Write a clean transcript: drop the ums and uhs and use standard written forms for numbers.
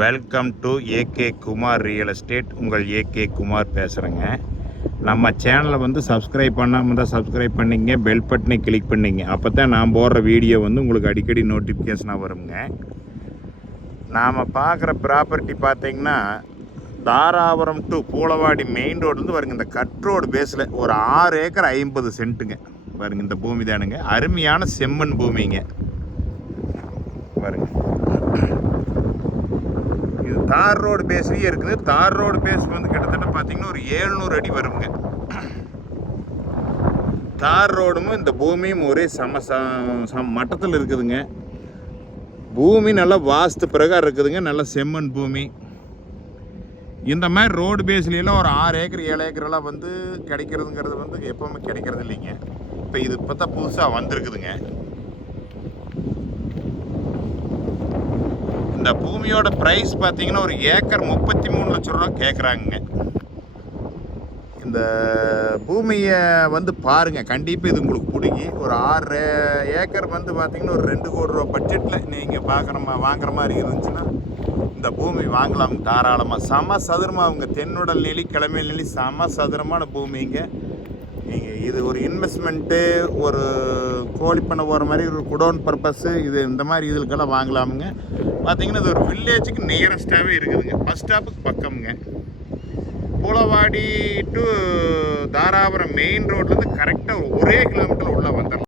Welcome to AK Kumar real estate. உங்கள் AK Kumar பேசுகிறேங்க. நம்ம சேனலை வந்து சப்ஸ்கிரைப் பண்ணாமல் தான் சப்ஸ்கிரைப் பண்ணிங்க, பெல் பட்டனை கிளிக் பண்ணிங்க. அப்போ தான் நான் போடுற வீடியோ வந்து உங்களுக்கு அடிக்கடி நோட்டிஃபிகேஷனாக வருங்க. நாம் பார்க்குற ப்ராப்பர்ட்டி பார்த்திங்கன்னா தாராபுரம் டு பூளவாடி மெயின் ரோட்லேருந்து வருங்க. இந்த கட் ரோடு பேஸில் ஒரு 6 ஏக்கர் 50 சென்ட்டுங்க. பாருங்க, இந்த பூமி தானுங்க, அருமையான செம்மண் பூமிங்க. பாருங்க, இது தார் ரோடு பேஸ்லேயே இருக்குது. தார் ரோடு பேஸ் வந்து கிட்டத்தட்ட பார்த்தீங்கன்னா ஒரு 700 அடி வருங்க. தார் ரோடும் இந்த பூமியும் ஒரே மட்டத்தில் இருக்குதுங்க. பூமி நல்லா வாஸ்து பிரகாரம் இருக்குதுங்க, நல்ல செம்மண் பூமி. இந்த மாதிரி ரோடு பேஸ்லாம் ஒரு 6 ஏக்கர் 7 ஏக்கரெல்லாம் வந்து கிடைக்கிறதுங்கிறது வந்து எப்போவுமே கிடைக்கிறது இல்லைங்க. இப்போ தான் புதுசாக வந்திருக்குதுங்க. இந்த பூமியோட ப்ரைஸ் பார்த்தீங்கன்னா ஒரு ஏக்கர் 33 லட்சம் ரூபா கேட்குறாங்க. இந்த பூமியை வந்து பாருங்கள், கண்டிப்பாக இது உங்களுக்கு பிடிக்கி. ஒரு 6 ஏக்கர் வந்து பார்த்தீங்கன்னா ஒரு 2 கோடி ரூபா பட்ஜெட்டில் நீங்கள் வாங்குற மாதிரி இருந்துச்சுன்னா இந்த பூமி வாங்கலாம் தாராளமாக. சம சதுரமாக அவங்க தென்னுடல் நிலி கிழமையில் நிலி சம சதுரமான பூமிங்க. நீங்கள் இது ஒரு இன்வெஸ்ட்மெண்ட்டு, ஒரு கோழி பண்ண போகிற மாதிரி ஒரு குடோன் பர்பஸ்ஸு, இது இந்த மாதிரி இதுக்கெல்லாம் வாங்கலாமுங்க. பார்த்தீங்கன்னா இது ஒரு வில்லேஜுக்கு நியரஸ்ட்டாகவே இருக்குதுங்க. பஸ் ஸ்டாப்புக்கு பக்கமுங்க. பூளவாடி டு தாராபுரம் மெயின் ரோட்லேருந்து கரெக்டாக ஒரே கிலோமீட்டர்